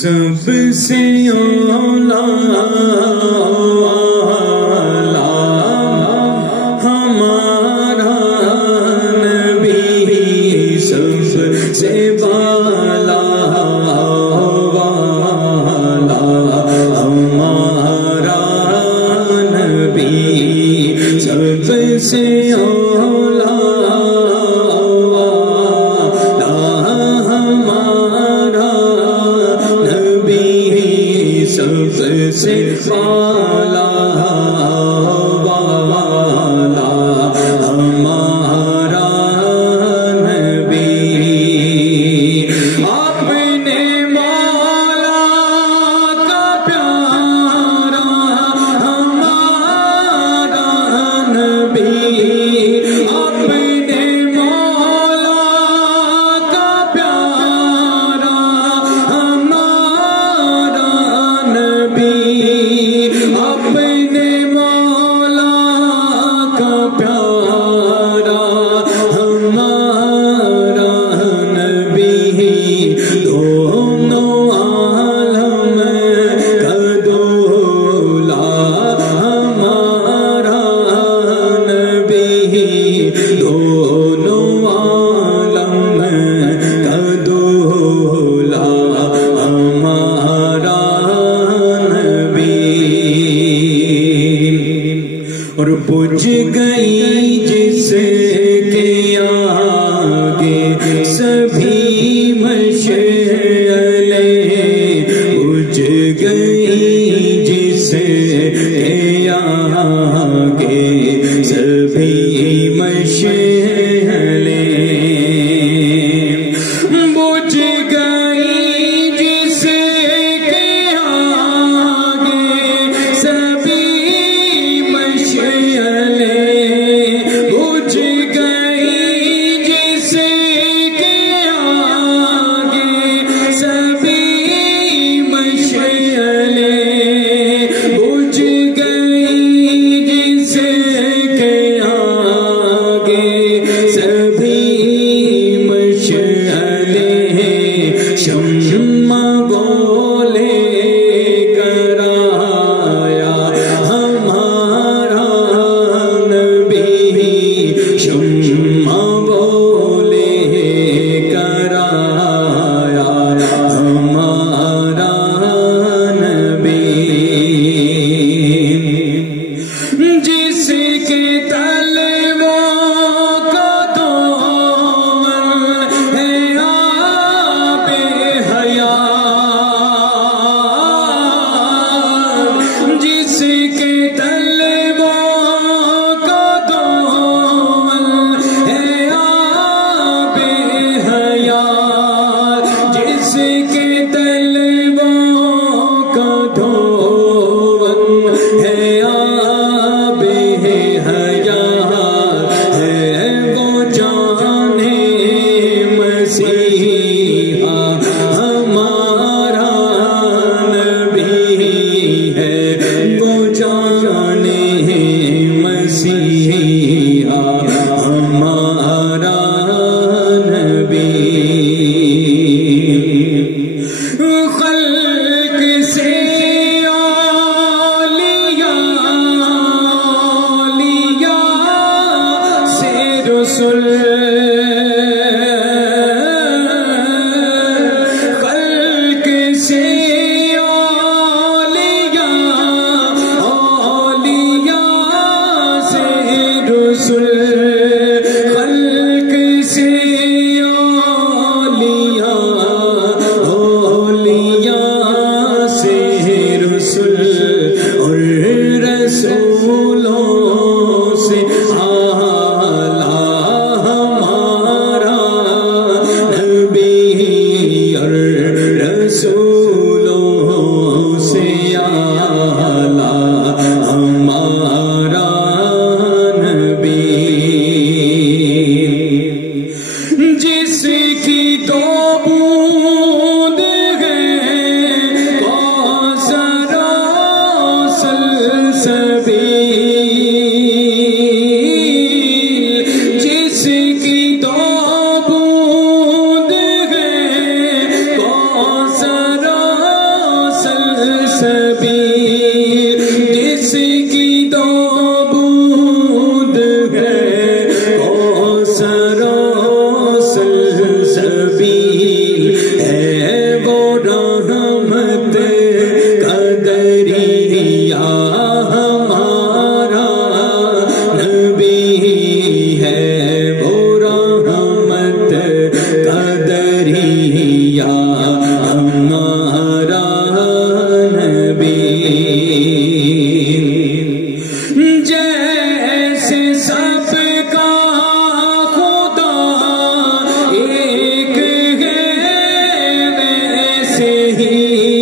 سب سے اولا ہمارا نبی، سب سے بالا والا ہمارا نبی، سب سے اولا سب سے بالا والا ہمارا نبی، اپنے مولا کا پیارا ہمارا نبی، اپنے مولا کا پیارا ہمارا نبی، اپنے مولا کا پیارا ہمارا نبی، دونوں عالم کا دولا ہمارا نبی، دونوں عالم کا دولا ہمارا اور بجھ گئی جس کے آگے سبھی مشعلیں، بجھ گئی جس کے آگے سبھی مشعلیں، بجھ گئی جس کے آگے سبھی بجھ گئی جس کے آگے سبھی مشعلیں، بجھ گئی جس کے آگے سبھی مشعلیں، شمع بولے کرایا ہمارا نبی، شمع بولے کرایا ہمارا نبی، جس کے تلووں کا دامن ہے آب حیات، جس کے تلووں کا دامن ہے آب حیات، جس کے تلووں کا دامن ہے آب حیات، ہے وہ جان مسیحا ہمارا نبی، ہے وہ جان مسیحا ہمارا نبی، خلق سے اولیاء سے رسل، خلق سے اولیاء سے رسل، خلق سے اولیاء سے رسل، اور رسولوں سے اعلیٰ ہمارا نبی، اور رسولوں سے اعلیٰ ہمارا نبی، جس کی تو بوند ہے کوثر و سلسبیل، جس کی تو بوند ہے کوثر نہیں